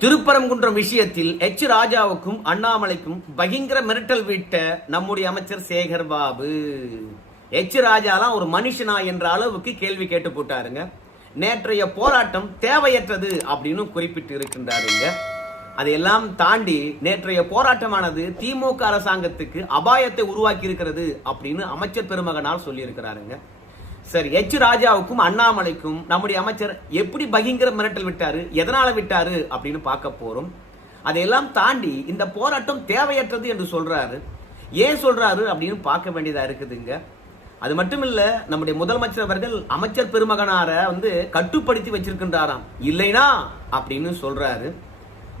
திருப்பரங்குன்றம் விஷயத்தில் எச் ராஜாவுக்கும் அண்ணாமலைக்கும் பயங்கர மிரட்டல் விட்ட நம்முடைய அமைச்சர் சேகர் பாபு. எச் ராஜாலாம் ஒரு மனுஷனா என்ற அளவுக்கு கேள்வி கேட்டு போட்டாருங்க. நேற்றைய போராட்டம் தேவையற்றது அப்படின்னு குறிப்பிட்டு இருக்கின்றாருங்க. அதையெல்லாம் தாண்டி நேற்றைய போராட்டமானது திமுக அரசாங்கத்துக்கு அபாயத்தை உருவாக்கி இருக்கிறது அப்படின்னு அமைச்சர் பெருமகனால் சொல்லியிருக்கிறாருங்க. சரி எச் ராஜாவுக்கும் அண்ணாமலைக்கும் நம்முடைய அமைச்சர் எப்படி பகிங்கர மிரட்டல் விட்டாரு எதனால விட்டாரு அப்படின்னு பார்க்க போறோம். அதையெல்லாம் தாண்டி இந்த போராட்டம் தேவையற்றது என்று சொல்றாரு. ஏன் சொல்றாரு அப்படின்னு பார்க்க வேண்டியதா இருக்குதுங்க. அது மட்டும் இல்ல நம்முடைய முதலமைச்சர் அவர்கள் அமைச்சர் பெருமகனார வந்து கட்டுப்படுத்தி வச்சிருக்கின்றாராம். இல்லைனா அப்படின்னு சொல்றாரு.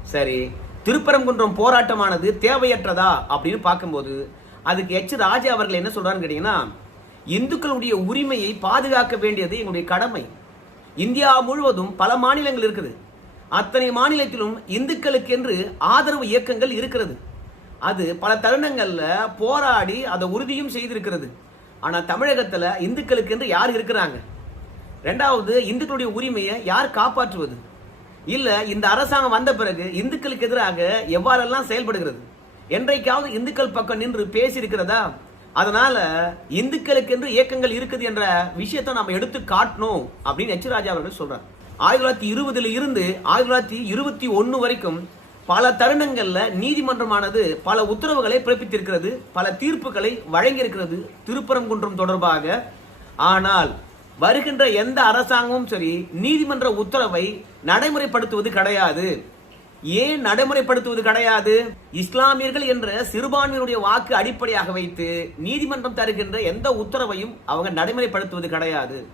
சரி திருப்பரங்குன்றம் போராட்டமானது தேவையற்றதா அப்படின்னு பார்க்கும்போது அதுக்கு எச் ராஜா அவர்கள் என்ன சொல்றாருன்னு கேட்டீங்கன்னா இந்துக்களுடைய உரிமையை பாதுகாக்க வேண்டியது எங்களுடைய கடமை. இந்தியா முழுவதும் பல மாநிலங்கள் இருக்குது. அத்தனை மாநிலத்திலும் இந்துக்களுக்கு என்று ஆதரவு இயக்கங்கள் இருக்கிறது. அது பல தருணங்களில் போராடி அதை உறுதியும் செய்திருக்கிறது. ஆனால் தமிழகத்தில் இந்துக்களுக்கு என்று யார் இருக்கிறாங்க? ரெண்டாவது இந்துக்களுடைய உரிமையை யார் காப்பாற்றுவது? இல்லை இந்த அரசாங்கம் வந்த பிறகு இந்துக்களுக்கு எதிராக எவ்வாறெல்லாம் செயல்படுகிறது? என்றைக்காவது இந்துக்கள் பக்கம் நின்று பேசியிருக்கிறதா? அதனால இந்துக்களுக்கு என்று இயக்கங்கள் இருக்குது என்ற விஷயத்தை நம்ம எடுத்து காட்டணும் அப்படின்னு எச் ராஜா அவர்கள் சொல்றார். ஆயிரத்தி தொள்ளாயிரத்தி இருபதுல இருந்து ஆயிரத்தி தொள்ளாயிரத்தி இருபத்தி ஒன்னு வரைக்கும் பல தருணங்கள்ல நீதிமன்றமானது பல உத்தரவுகளை பிறப்பித்திருக்கிறது பல தீர்ப்புகளை வழங்கியிருக்கிறது திருப்பரங்குன்றம் தொடர்பாக. ஆனால் வருகின்ற எந்த அரசாங்கமும் சரி நீதிமன்ற உத்தரவை நடைமுறைப்படுத்துவது கிடையாது. ஏன் நடைமுறைப்படுத்துவது கிடையாது? இஸ்லாமியர்கள் என்ற சிறுபான்மையினுடைய வாக்கு அடிப்படையாக வைத்து நீதிமன்றம் தருகின்ற எந்த உத்தரவையும் அவங்க நடைமுறைப்படுத்துவது கிடையாது.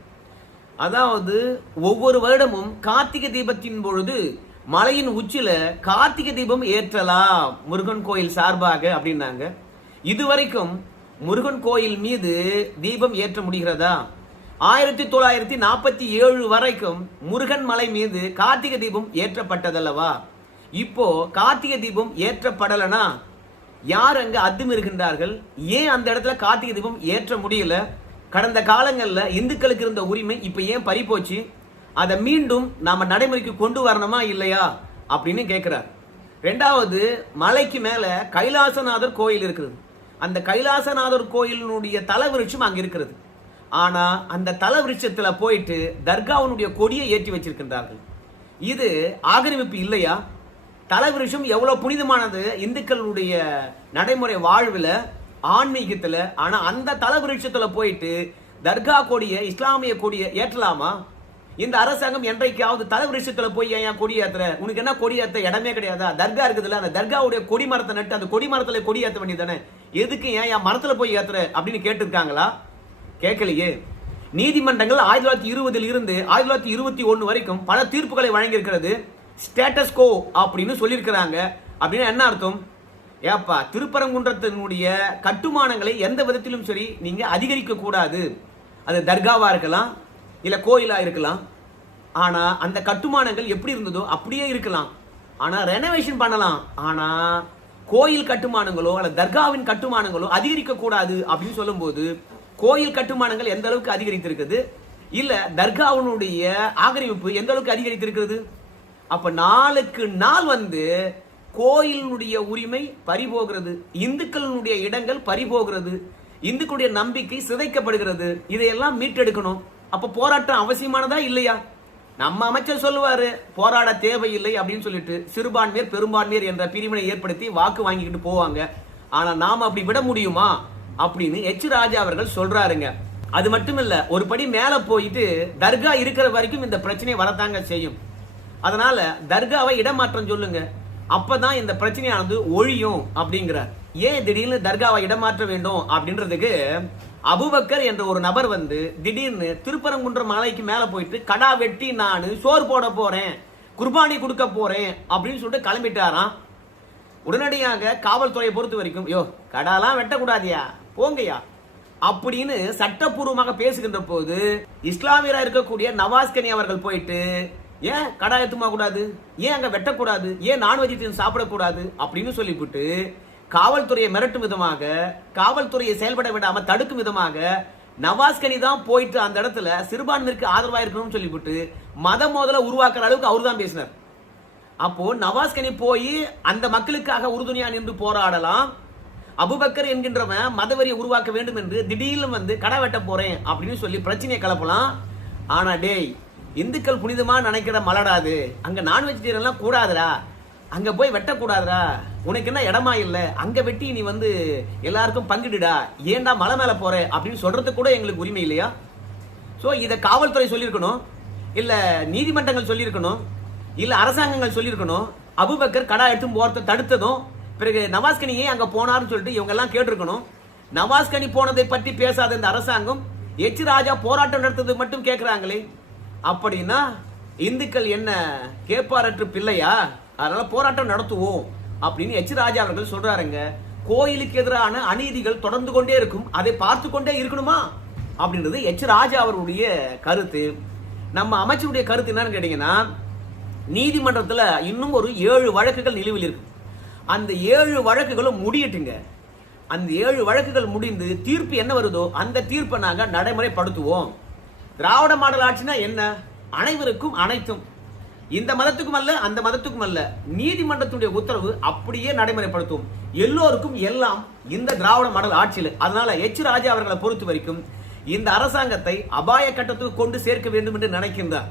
அதாவது ஒவ்வொரு வருடமும் கார்த்திகை தீபத்தின் பொழுது மலையின் உச்சில கார்த்திகை தீபம் ஏற்றலாம். முருகன் கோயில் சார்பாக அப்படின்னாங்க. இதுவரைக்கும் முருகன் கோயில் மீது தீபம் ஏற்ற முடிகிறதா? ஆயிரத்தி தொள்ளாயிரத்தி நாற்பத்தி ஏழு வரைக்கும் முருகன் மலை மீது கார்த்திகை தீபம் ஏற்றப்பட்டதல்லவா? இப்போ கார்த்திகை தீபம் ஏற்றப்படலனா யார் அங்க இருக்கின்றார்கள் ஏன் அந்த இடத்துல கார்த்திகை தீபம் ஏற்ற முடியல? கடந்த காலங்களில் இந்துக்களுக்கு இருந்த உரிமை இப்போ ஏன் பறிப்போச்சு? அதை மீண்டும் நாம நடைமுறைக்கு கொண்டு வரணுமா இல்லையா? அப்படின்னு கேட்கிறார் ரெண்டாவது மலைக்கு மேல கைலாசநாதர் கோயில் இருக்குது அந்த கைலாசநாதர் கோயிலினுடைய தலவிருட்சம் அங்க இருக்கிறது. ஆனா அந்த தலவிருட்சத்துல போயிட்டு தர்காவினுடைய கொடியை ஏற்றி வச்சிருக்கின்றார்கள். இது ஆக்கிரமிப்பு இல்லையா? தலவிருஷம் எவ்வளோ புனிதமானது? இந்துக்களுடைய நடைமுறை வாழ்வில் ஆன்மீகத்தில் ஆனால் அந்த தலவிருஷத்துல போயிட்டு தர்கா கொடியை இஸ்லாமிய கொடியை ஏற்றலாமா? இந்த அரசாங்கம் என்றைக்காவது தலைவிருஷத்தில் போய் ஏன் கொடி ஏற்றுற உனக்கு என்ன கொடி ஏத்த இடமே கிடையாதா? தர்கா இருக்குதுல்ல அந்த தர்காவுடைய கொடி மரத்தை நட்டு அந்த கொடி மரத்தில் கொடி ஏற்ற வேண்டியதானே எதுக்கு ஏன் என் மரத்தில் போய் ஏற்றுற அப்படின்னு கேட்டிருக்காங்களா? கேட்கலையே. நீதிமன்றங்கள் ஆயிரத்தி தொள்ளாயிரத்தி இருபதில் இருந்து ஆயிரத்தி தொள்ளாயிரத்தி இருபத்தி ஒன்று வரைக்கும் பல தீர்ப்புகளை வழங்கியிருக்கிறது. ஸ்டேட்டஸ்கோ அப்படின்னு சொல்லியிருக்கிறாங்க. அப்படின்னா என்ன அர்த்தம்? ஏப்பா திருப்பரங்குன்றத்தினுடைய கட்டுமானங்களை எந்த விதத்திலும் சரி நீங்கள் அதிகரிக்க கூடாது. அது தர்காவாக இருக்கலாம் இல்லை கோயிலாக இருக்கலாம். ஆனால் அந்த கட்டுமானங்கள் எப்படி இருந்ததோ அப்படியே இருக்கலாம். ஆனால் ரெனோவேஷன் பண்ணலாம். ஆனால் கோயில் கட்டுமானங்களோ அல்ல தர்காவின் கட்டுமானங்களோ அதிகரிக்க கூடாது அப்படின்னு சொல்லும்போது கோயில் கட்டுமானங்கள் எந்த அளவுக்கு அதிகரித்திருக்குது? இல்லை தர்காவினுடைய ஆக்கிரமிப்பு எந்த அளவுக்கு அதிகரித்திருக்கிறது? அப்ப நாளுக்கு நாள் வந்து கோயிலுடைய உரிமை பறிபோகிறது இந்துக்களுடைய இடங்கள் பறிபோகிறது இந்துக்களுடைய நம்பிக்கை சிதைக்கப்படுகிறது இதையெல்லாம் மீட்டெடுக்கணும். அப்ப போராட்டம் அவசியமானதா இல்லையா? நம்ம அமைச்சர் சொல்லுவாரு போராட தேவையில்லை அப்படின்னு சொல்லிட்டு சிறுபான்மையர் பெரும்பான்மையர் என்ற பிரிவினை ஏற்படுத்தி வாக்கு வாங்கிக்கிட்டு போவாங்க. ஆனா நாம அப்படி விட முடியுமா? அப்படின்னு எச். ராஜா அவர்கள் சொல்றாருங்க. அது மட்டும் இல்ல ஒரு படி மேல போயிட்டு தர்கா இருக்கிற வரைக்கும் இந்த பிரச்சனை வரத்தாங்க செய்யும். அதனால தர்காவை இடமாற்றம் சொல்லுங்க. அப்பதான் இந்த பிரச்சனையானது ஒழியும் அப்படிங்கிறார். ஏன் திடீர்னு தர்காவை இடமாற்ற வேண்டும் அப்படின்றதுக்கு அபுபக்கர் என்ற ஒரு நபர் வந்து திடீர்னு திருப்பரங்குன்றம் மலைக்கு மேல போயிட்டு கடா வெட்டி நான் சோறு போட போறேன் குர்பானி கொடுக்க போறேன் அப்படின்னு சொல்லிட்டு கிளம்பிட்டாராம். உடனடியாக காவல்துறையை பொறுத்த வரைக்கும் யோ கடாலாம் வெட்டக்கூடாதியா? போங்கய்யா. அப்படின்னு சட்டப்பூர்வமாக பேசுகின்ற போது இஸ்லாமியராக இருக்கக்கூடிய நவாஸ்கனி அவர்கள் போயிட்டு ஏன் கடா எத்துமா கூடாது? ஏன் அங்கே வெட்டக்கூடாது? ஏன் நான் வெஜிடேரியன் சாப்பிடக்கூடாது? அப்படின்னு சொல்லிவிட்டு காவல்துறையை மிரட்டும் விதமாக காவல்துறையை செயல்பட விடாமல் தடுக்கும் விதமாக நவாஸ்கனி தான் போயிட்டு அந்த இடத்துல சிறுபான்மைக்கு ஆதரவாக இருக்கணும்னு சொல்லிவிட்டு மத மோதலை உருவாக்குற அளவுக்கு அவர் தான் பேசினார். அப்போ நவாஸ்கனி போய் அந்த மக்களுக்காக உறுதுணையா நின்று போராடலாம். அபுபக்கர் என்கின்றவன் மதவரியை உருவாக்க வேண்டும் என்று திடீர்னு வந்து கடை வெட்ட போறேன் அப்படின்னு சொல்லி பிரச்சனையை கலப்பலாம் ஆனா டேய் இந்துக்கள் புனிதமாக நினைக்கிற மலடாது அங்கே நான் வெஜிடேரியன்லாம் கூடாதுடா. அங்கே போய் வெட்டக்கூடாதுடா. உனக்கு என்ன இடமா இல்லை? அங்கே வெட்டி நீ வந்து எல்லாருக்கும் பங்கிடுடா. ஏன்டா மலை மேலே போகிற அப்படின்னு சொல்கிறதுக்கு கூட எங்களுக்கு உரிமை இல்லையா? ஸோ இதை காவல்துறை சொல்லியிருக்கணும். இல்லை நீதிமன்றங்கள் சொல்லியிருக்கணும். இல்லை அரசாங்கங்கள் சொல்லியிருக்கணும். அபுபக்கர் கடா எடுத்து போகிறத தடுத்ததும் பிறகு நவாஸ்கனி ஏன் அங்கே போனார்னு சொல்லிட்டு இவங்கெல்லாம் கேட்டிருக்கணும். நவாஸ்கனி போனதை பற்றி பேசாத இந்த அரசாங்கம் எச் ராஜா போராட்டம் நடத்தது மட்டும் கேட்குறாங்களே அப்படின்னா இந்துக்கள் என்ன கேப்பாரற்று பிள்ளையா? அதனால போராட்டம் நடத்துவோம் அப்படின்னு எச் ராஜா அவர்கள் சொல்றாருங்க. கோயிலுக்கு எதிரான அநீதிகள் தொடர்ந்து கொண்டே இருக்கும். அதை பார்த்து கொண்டே இருக்கணுமா? அப்படின்றது எச் ராஜா அவருடைய கருத்து. நம்ம அமைச்சருடைய கருத்து என்னன்னு கேட்டீங்கன்னா நீதிமன்றத்தில் இன்னும் ஒரு ஏழு வழக்குகள் நிலுவில் இருக்கு. அந்த ஏழு வழக்குகளும் முடியட்டுங்க. அந்த ஏழு வழக்குகள் முடிந்து தீர்ப்பு என்ன வருதோ அந்த தீர்ப்பை நாங்கள் நடைமுறைப்படுத்துவோம். திராவிட மாடல் ஆட்சினா என்ன? அனைவருக்கும் அனைத்தும். இந்த மதத்துக்கும் அல்ல அந்த மதத்துக்கும் அல்ல. நீதிமன்றத்துடைய உத்தரவு அப்படியே நடைமுறைப்படுத்தும். எல்லோருக்கும் எல்லாம் இந்த திராவிட மாடல் ஆட்சியில். அதனால எச் ராஜா அவர்களை பொறுத்த வரைக்கும் இந்த அரசாங்கத்தை அபாய கட்டத்துக்கு கொண்டு சேர்க்க வேண்டும் என்று நினைக்கின்றார்.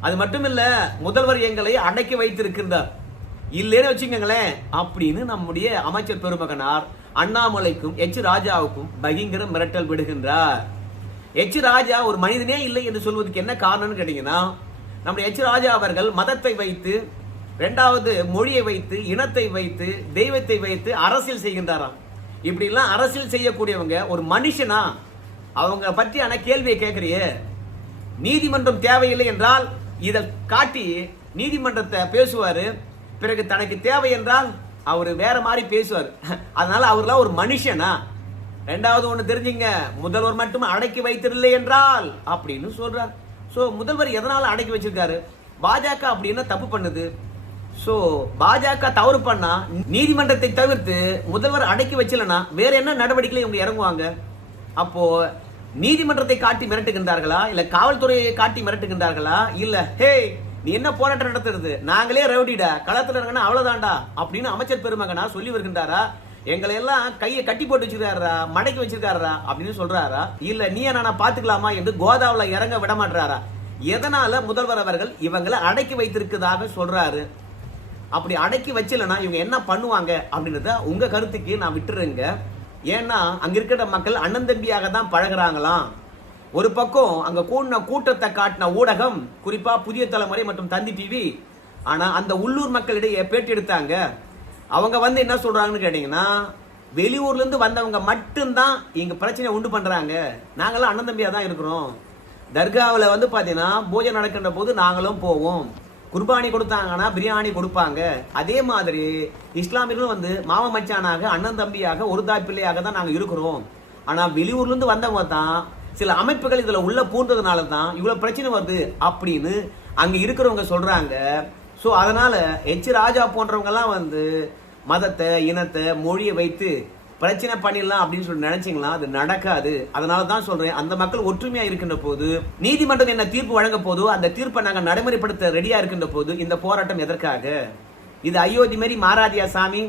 அது மட்டுமில்ல முதல்வர் எங்களை அடக்கி வைத்திருக்கின்றார். இல்லைன்னு வச்சுக்கோங்களேன் அப்படின்னு நம்முடைய அமைச்சர் பெருமகனார் அண்ணாமலைக்கும் எச் ராஜாவுக்கும் பயங்கர மிரட்டல் விடுகின்றார். எச் ராஜா ஒரு மனிதனே இல்லை என்று சொல்வதற்கு என்ன காரணம்னு கேட்டீங்கன்னா நம்முடைய எச் ராஜா அவர்கள் மதத்தை வைத்து ரெண்டாவது மொழியை வைத்து இனத்தை வைத்து தெய்வத்தை வைத்து அரசியல் செய்கின்றாராம். இப்படிலாம் அரசியல் செய்யக்கூடியவங்க ஒரு மனுஷனா? அவங்க பற்றியான கேள்வியை கேட்கறியே. நீதிமன்றம் தேவையில்லை என்றால் இதை காட்டி நீதிமன்றத்தை பேசுவார். பிறகு தனக்கு தேவை என்றால் அவர் வேற மாதிரி பேசுவார். அதனால அவர்லாம் ஒரு மனுஷனா? ரெண்டாவது ஒண்ணு தெரிஞ்சுங்க முதல்வர் மட்டும் அடக்கி வைத்திருஇல்லை என்றால் அப்படின்னு சொல்றார். ஸோ முதல்வர் எதனால அடக்கி வச்சிருக்காரு? பாஜக அப்படின்னா தப்பு பண்ணுது? ஸோ பாஜக தவறு பண்ணா நீதிமன்றத்தை தவிர்த்து முதல்வர் அடக்கி வச்சலனா வேற என்ன நடவடிக்கைகளை இவங்க இறங்குவாங்க? அப்போ நீதிமன்றத்தை காட்டி மிரட்டுகின்றார்களா? இல்ல காவல்துறையை காட்டி மிரட்டுகின்றார்களா? இல்ல ஹே நீ என்ன போராட்டம் நடத்துறது? நாங்களே ரவுடிடா களத்துல இருக்கணும் அவ்வளவுதான்டா அப்படின்னு அமைச்சர் பெருமகனா சொல்லி வருகின்றாரா? எங்களை எல்லாம் கையை கட்டி போட்டு வச்சிருக்காரா மடக்கி வச்சிருக்காரா அப்படின்னு சொல்றாரா? இல்ல நீ என்ன பாத்துக்கலாமா என்று கோதாவில் இறங்க விட மாட்டாரா எதனால முதல்வர் அவர்கள் இவங்களை அடக்கி வைத்திருக்கதாக சொல்றாரு? அப்படி அடக்கி வச்சலன்னா இவங்க என்ன பண்ணுவாங்க அப்படின்றத உங்க கருத்துக்கு நான் விட்டுருங்க ஏன்னா அங்க இருக்கிற மக்கள் அண்ணன் தம்பியாக தான் பழகுறாங்களாம். ஒரு பக்கம் அங்க கூடின கூட்டத்தை காட்டின ஊடகம் குறிப்பா புதிய தலைமுறை மற்றும் தந்தி டிவி ஆனா அந்த உள்ளூர் மக்களிடையே பேட்டி எடுத்தாங்க. அவங்க வந்து என்ன சொல்றாங்கன்னு கேட்டீங்கன்னா வெளியூர்ல இருந்து வந்தவங்க மட்டும்தான் இங்க பிரச்சனை உண்டு பண்றாங்க. நாங்களாம் அண்ணன் தம்பியாக தான் இருக்கிறோம். தர்காவில் வந்து பார்த்தீங்கன்னா பூஜை நடக்கின்ற போது நாங்களும் போவோம். குர்பானி கொடுத்தாங்கன்னா பிரியாணி கொடுப்பாங்க. அதே மாதிரி இஸ்லாமியர்களும் வந்து மாம மச்சானாக அண்ணன் தம்பியாக ஒரு தாய் பிள்ளையாக தான் நாங்கள் இருக்கிறோம். ஆனால் வெளியூர்லேருந்து வந்தவங்க தான் சில அமைப்புகள் இதில் உள்ள பூந்ததுனால தான் இவ்வளோ பிரச்சனை வருது அப்படின்னு அங்கே இருக்கிறவங்க சொல்கிறாங்க ஸோ அதனால் ஹெச் ராஜா போன்றவங்கெல்லாம் வந்து மதத்தை இனத்தை மொழியை வைத்து பிரச்சனை பண்ணிடலாம் அப்படின்னு சொல்லி நினைச்சிங்களா? அது நடக்காது. அதனால தான் சொல்றேன் அந்த மக்கள் ஒற்றுமையா இருக்கின்ற போது நீதிமன்றம் என்ன தீர்ப்பு வழங்க போதோ அந்த தீர்ப்பை நாங்கள் நடைமுறைப்படுத்த ரெடியா இருக்கின்ற போது இந்த போராட்டம் எதற்காக? இது அயோத்தி மாரி மாராதியா சாமி?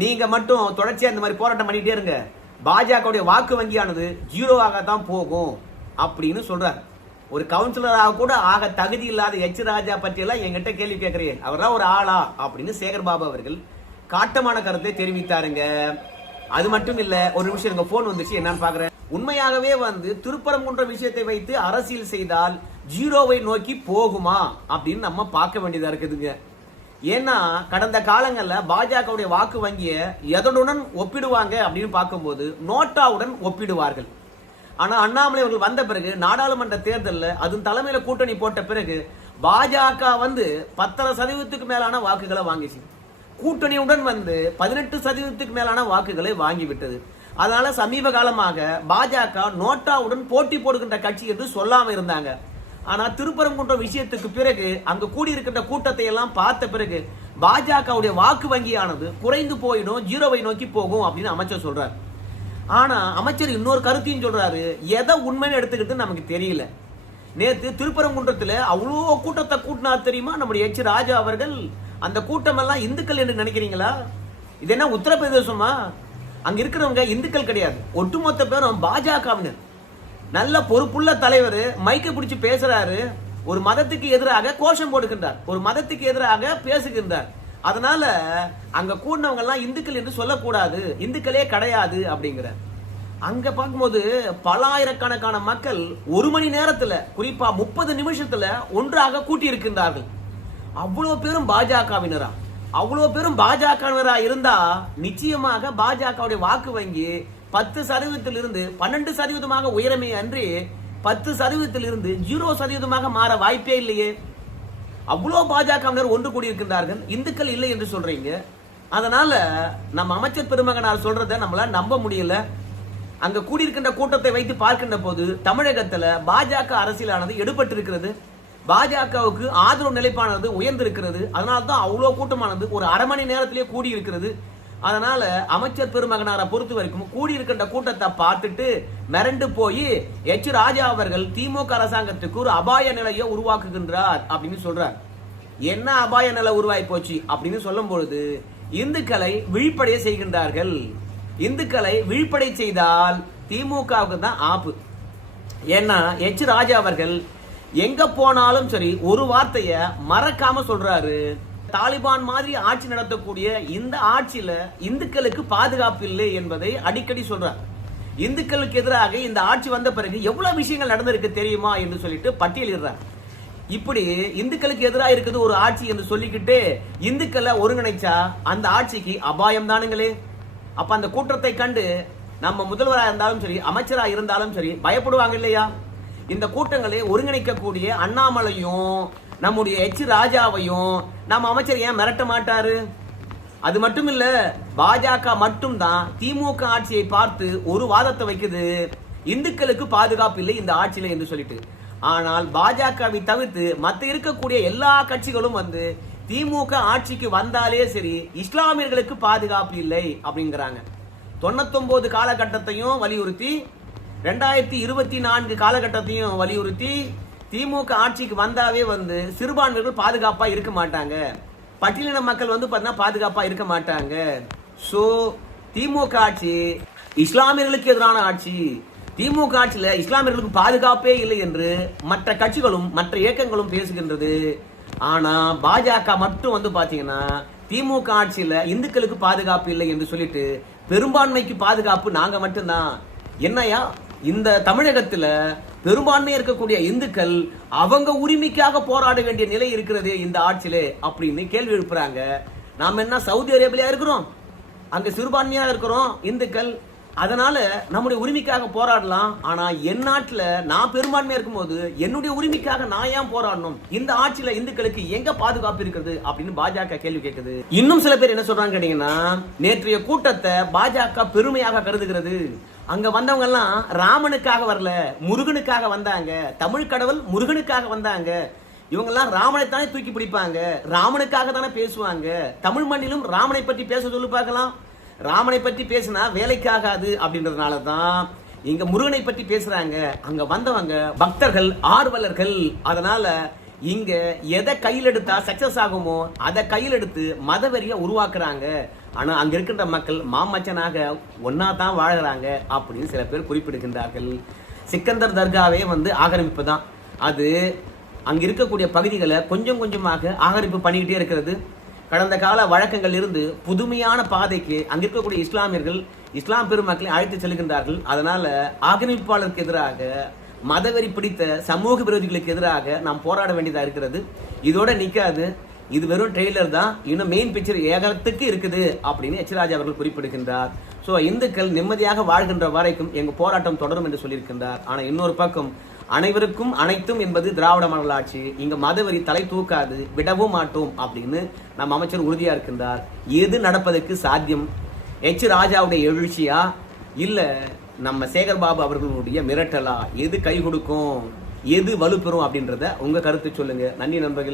நீங்க மட்டும் தொடர்ச்சியா இந்த மாதிரி போராட்டம் பண்ணிட்டே இருங்க. பாஜகவுடைய வாக்கு வங்கியானது ஜீரோவாக தான் போகும் அப்படின்னு சொல்கிறார் ஒரு கவுன்சிலராக கூட ஆக தகுதி இல்லாத எச் ராஜா பற்றியெல்லாம் என்கிட்ட கேள்வி கேட்கறீங்க. அவர்தான் ஒரு ஆளா அப்படின்னு சேகர் பாபு அவர்கள் காட்டமான கருத்தை தெரிவித்தாருங்க. அது மட்டும் இல்ல ஒரு நிமிஷம் எங்க போன் வந்துச்சு என்னன்னு பாக்குறேன். உண்மையாகவே வந்து திருப்பரங்குன்ற விஷயத்தை வைத்து அரசியல் செய்தால் ஜீரோவை நோக்கி போகுமா? அப்படின்னு நம்ம பார்க்க வேண்டியதா இருக்குதுங்க. ஏன்னா கடந்த காலங்களில் பாஜகவுடைய வாக்கு வங்கியை எதனுடன் ஒப்பிடுவாங்க அப்படின்னு பார்க்கும்போது நோட்டாவுடன் ஒப்பிடுவார்கள். ஆனா அண்ணாமலை அவர்கள் வந்த பிறகு நாடாளுமன்ற தேர்தலில் அதன் தலைமையில கூட்டணி போட்ட பிறகு பாஜக வந்து பத்தரை சதவீதத்துக்கு மேலான வாக்குகளை வாங்கிச்சு. கூட்டணியுடன் வந்து பதினெட்டு சதவீதத்துக்கு மேலான வாக்குகளை வாங்கிவிட்டது. அதனால சமீப காலமாக பாஜக நோட்டாவுடன் போட்டி போடுகின்ற கட்சி என்று சொல்லாம இருந்தாங்க. ஆனா திருப்பரங்குன்ற விஷயத்துக்கு பிறகு அங்கு கூடியிருக்கின்ற கூட்டத்தை எல்லாம் பார்த்த பிறகு பாஜகவுடைய வாக்கு வங்கியானது குறைந்து போயிடும் ஜீரோவை நோக்கி போகும் அப்படின்னு அமைச்சர் சொல்றார். ஆனா அமைச்சர் இன்னொரு கருத்தையும் சொல்றாரு. எதை உண்மைன்னு எடுத்துக்கிட்டு நமக்கு தெரியல. நேற்று திருப்பரங்குன்றத்தில் அவ்வளோ கூட்டத்தை கூட்டினார் தெரியுமா? நம்முடைய எச். ராஜா அவர்கள் அந்த கூட்டமெல்லாம் இந்துக்கள் என்று நினைக்கிறீங்களா? இது என்ன உத்தரப்பிரதேசமா? அங்க இருக்கிறவங்க இந்துக்கள் கிடையாது. ஒட்டுமொத்த பேரும் பாஜகவினர். நல்ல பொறுப்புள்ள தலைவர் மைக்கை பிடிச்சி பேசுறாரு. ஒரு மதத்துக்கு எதிராக கோஷம் போடுகின்றார். ஒரு மதத்துக்கு எதிராக பேசுகின்றார். அதனால அங்க கூடினவங்க எல்லாம் இந்துக்கள் என்று சொல்லக்கூடாது. இந்துக்களே கிடையாது அப்படிங்கிற அங்க பார்க்கும்போது பலாயிரக்கணக்கான மக்கள் ஒரு மணி நேரத்துல குறிப்பா முப்பது நிமிஷத்துல ஒன்றாக கூட்டி இருக்கின்றார்கள் அவ்வளோ பேரும் பாஜகவினரா? அவ்வளோ பேரும் பாஜகவினரா இருந்தா நிச்சயமாக பாஜகவுடைய வாக்கு வங்கி பத்து சதவீதத்தில் இருந்து பன்னெண்டு சதவீதமாக உயரமே அன்றி பத்து சதவீதத்தில் இருந்து ஜீரோ சதவீதமாக மாற வாய்ப்பே இல்லையே. அவ்வளோ பாஜகவினர் ஒன்று கூடியிருக்கின்றார்கள். இந்துக்கள் இல்லை என்று சொல்றீங்க. அதனால நம்ம அமைச்சர் பெருமகனார் சொல்றதை நம்மளால நம்ப முடியல. அங்க கூடியிருக்கின்ற கூட்டத்தை வைத்து பார்க்கின்ற போது தமிழகத்துல பாஜக அரசியலானது எடுபட்டிருக்கிறது. பாஜகவுக்கு ஆதரவு நிலைப்பானது உயர்ந்திருக்கிறது. அதனால தான் அவ்வளோ கூட்டமானது ஒரு அரை மணி நேரத்திலேயே கூடி இருக்கிறது அதனால அமைச்சர் பெருமகனாரை பொறுத்த வரைக்கும் கூடியிருக்கின்ற கூட்டத்தை பார்த்துட்டு மிரண்டு போய் எச் ராஜா அவர்கள் திமுக அரசாங்கத்துக்கு ஒரு அபாய நிலையை உருவாக்குகின்றார் அப்படின்னு சொல்றார். என்ன அபாய நிலை உருவாகி போச்சு அப்படின்னு சொல்லும் பொழுது இந்துக்களை விழிப்படைய செய்கின்றார்கள். இந்துக்களை விழிப்படை செய்தால் திமுகவுக்கு தான் ஆப்பு. ஏன்னா எச் ராஜா அவர்கள் எங்க போனாலும் சரி ஒரு வார்த்தைய மறக்காம சொல்றாரு. தாலிபான் மாதிரி ஆட்சி நடத்தக்கூடிய இந்த ஆட்சியில இந்துக்களுக்கு பாதுகாப்பு இல்லை என்பதை அடிக்கடி சொல்றார். இந்துக்களுக்கு எதிராக இந்த ஆட்சி வந்த பிறகு எவ்வளவு விஷயங்கள் நடந்திருக்கு தெரியுமா என்று சொல்லிட்டு பட்டியலிடுறார். இப்படி இந்துக்களுக்கு எதிராக இருக்குது ஒரு ஆட்சி என்று சொல்லிக்கிட்டு இந்துக்களை ஒருங்கிணைச்சா அந்த ஆட்சிக்கு அபாயம் தானுங்களே. அப்ப அந்த கூட்டத்தை கண்டு நம்ம முதல்வராக இருந்தாலும் சரி அமைச்சராக இருந்தாலும் சரி பயப்படுவாங்க இல்லையா? இந்த கூட்டங்களை ஒருங்கிணைக்கக்கூடிய அண்ணாமலையும் நம்முடைய எச் ராஜாவையும் நம்ம அமைச்சர் ஏன் மிரட்ட மாட்டாரு? அது மட்டும் இல்ல பாஜக மட்டும்தான் திமுக ஆட்சியை பார்த்து ஒரு வாதத்தை வைக்குது. இந்துக்களுக்கு பாதுகாப்பு இல்லை இந்த ஆட்சியில என்று சொல்லிட்டு. ஆனால் பாஜகவை தவிர்த்து மத்த இருக்கக்கூடிய எல்லா கட்சிகளும் வந்து திமுக ஆட்சிக்கு வந்தாலே சரி இஸ்லாமியர்களுக்கு பாதுகாப்பு இல்லை அப்படிங்கிறாங்க. தொண்ணூத்தொன்பது காலகட்டத்தையும் வலியுறுத்தி ரெண்டாயிரத்தி இருபத்தி நான்கு காலகட்டத்தையும் வலியுறுத்தி திமுக ஆட்சிக்கு வந்தாவே வந்து சிறுபான்மையர்கள் பாதுகாப்பாக இருக்க மாட்டாங்க. பட்டியலின மக்கள் வந்து பார்த்தீங்கன்னா பாதுகாப்பாக இருக்க மாட்டாங்க. ஸோ திமுக ஆட்சி இஸ்லாமியர்களுக்கு எதிரான ஆட்சி. திமுக ஆட்சியில் இஸ்லாமியர்களுக்கு பாதுகாப்பே இல்லை என்று மற்ற கட்சிகளும் மற்ற இயக்கங்களும் பேசுகின்றது. ஆனால் பாஜக மட்டும் வந்து பார்த்தீங்கன்னா திமுக ஆட்சியில் இந்துக்களுக்கு பாதுகாப்பு இல்லை என்று சொல்லிட்டு பெரும்பான்மைக்கு பாதுகாப்பு நாங்கள் மட்டும்தான். என்னையா இந்த தமிழகத்துல பெரும்பான்மையா இருக்கக்கூடிய இந்துக்கள் அவங்க உரிமைக்காக போராட வேண்டிய நிலை இருக்கிறது இந்த ஆட்சியிலே அப்படின்னு கேள்வி எழுப்புறாங்க. நாம என்ன சவுதி அரேபியா இருக்கிறோம்? அங்க சிறுபான்மையா இருக்கிறோம் இந்துக்கள் அதனால நம்முடைய உரிமைக்காக போராடலாம். ஆனா என் நாட்டுல நான் பெரும்பான்மையா இருக்கும்போது என்னுடைய உரிமைக்காக நான் ஏன் போராடணும்? இந்த ஆட்சியில இந்துக்களுக்கு எங்க பாதுகாப்பு இருக்கிறது அப்படின்னு பாஜக கேள்வி கேட்குது இன்னும் சில பேர் என்ன சொல்றாங்க கேட்டீங்கன்னா நேற்றைய கூட்டத்தை பாஜக பெருமையாக கருதுகிறது. அங்க வந்தவங்க எல்லாம் ராமனுக்காக வரல முருகனுக்காக வந்தாங்க. தமிழ் கடவுள் முருகனுக்காக வந்தாங்க. இவங்க எல்லாம் ராமனை தானே தூக்கி பிடிப்பாங்க. ராமனுக்காக தானே பேசுவாங்க. தமிழ் மண்ணிலும் ராமனை பற்றி பேச சொல்லி பார்க்கலாம். ராமனை பற்றி பேசினா வேலைக்காகாது அப்படின்றதுனால தான் இங்க முருகனை பற்றி பேசுறாங்க. அங்க வந்தவங்க பக்தர்கள் ஆர்வலர்கள். அதனால இங்க எதை கையில் எடுத்தா சக்சஸ் ஆகுமோ அதை கையில் எடுத்து மதவெறிய உருவாக்குறாங்க. ஆனா அங்க இருக்கின்ற மக்கள் மாமச்சனாக ஒன்னா தான் வாழ்கிறாங்க அப்படின்னு சில பேர் குறிப்பிடுகின்றார்கள். சிக்கந்தர் தர்காவே வந்து ஆக்கிரமிப்பு தான் அது அங்க இருக்கக்கூடிய பகுதிகளை கொஞ்சம் கொஞ்சமாக ஆக்கிரமிப்பு பண்ணிக்கிட்டே இருக்கிறது. கடந்த கால வழக்கங்கள் இருந்து புதுமையான பாதைக்கு அங்கிருக்கக்கூடிய இஸ்லாமியர்கள் இஸ்லாம் பெருமக்களை அழைத்து செல்கின்றார்கள். அதனால ஆக்கிரமிப்பாளருக்கு எதிராக மதவெறி பிடித்த சமூக விரோதிகளுக்கு எதிராக நாம் போராட வேண்டியதாக இருக்கிறது. இதோட நிற்காது இது வெறும் ட்ரெய்லர் தான். இன்னும் மெயின் பிக்சர் ஏகத்துக்கு இருக்குது அப்படின்னு எச்ராஜா அவர்கள் குறிப்பிடுகின்றார். ஸோ இந்துக்கள் நிம்மதியாக வாழ்கின்ற வரைக்கும் எங்கள் போராட்டம் தொடரும் என்று சொல்லியிருக்கின்றார். ஆனால் இன்னொரு பக்கம் அனைவருக்கும் அனைத்தும் என்பது திராவிட மாடல் ஆட்சி இங்க மதவெறி தலை தூக்காது விடவும் மாட்டோம் அப்படின்னு நம்ம அமைச்சர் உறுதியா இருக்கின்றார். எது நடப்பதற்கு சாத்தியம்? எச். ராஜாவுடைய எழுச்சியா? இல்ல நம்ம சேகர் பாபு அவர்களுடைய மிரட்டலா? எது கை கொடுக்கும்? எது வலுப்பெறும் அப்படின்றத உங்க கருத்து சொல்லுங்க. நன்றி நண்பர்கள்.